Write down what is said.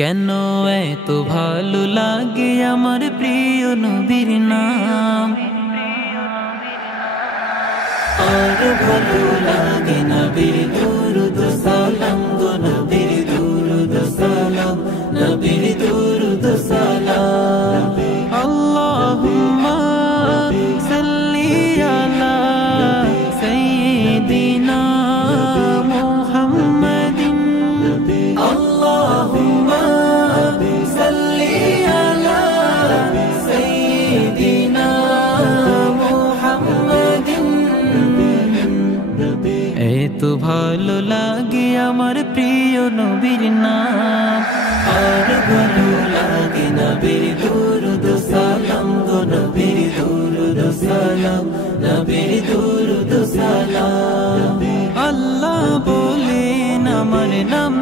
কেন এত ভালো লাগে আমার প্রিয় নবীর নাম, আর ভালো লাগে নবীর দুরূদ সালাম গো, নবীর দুরূদ সালাম, নবীর দুরূদ সালাম। আল্লাহুম্মা সাল্লি আলা সাইয়্যিদিনা মুহাম্মাদিন, আল্লাহুম্মা সাল্লি আলা সাইয়্যিদিনা মুহাম্মাদিন। এত ভালো লাগে আমার প্রিয় নবীর নাম, আর ভালো লাগে নবীর দুরূদ সালাম গো, নবীর দুরূদ সালাম, নবীর দুরূদ সালাম। আল্লাহ বলেন আমার নাম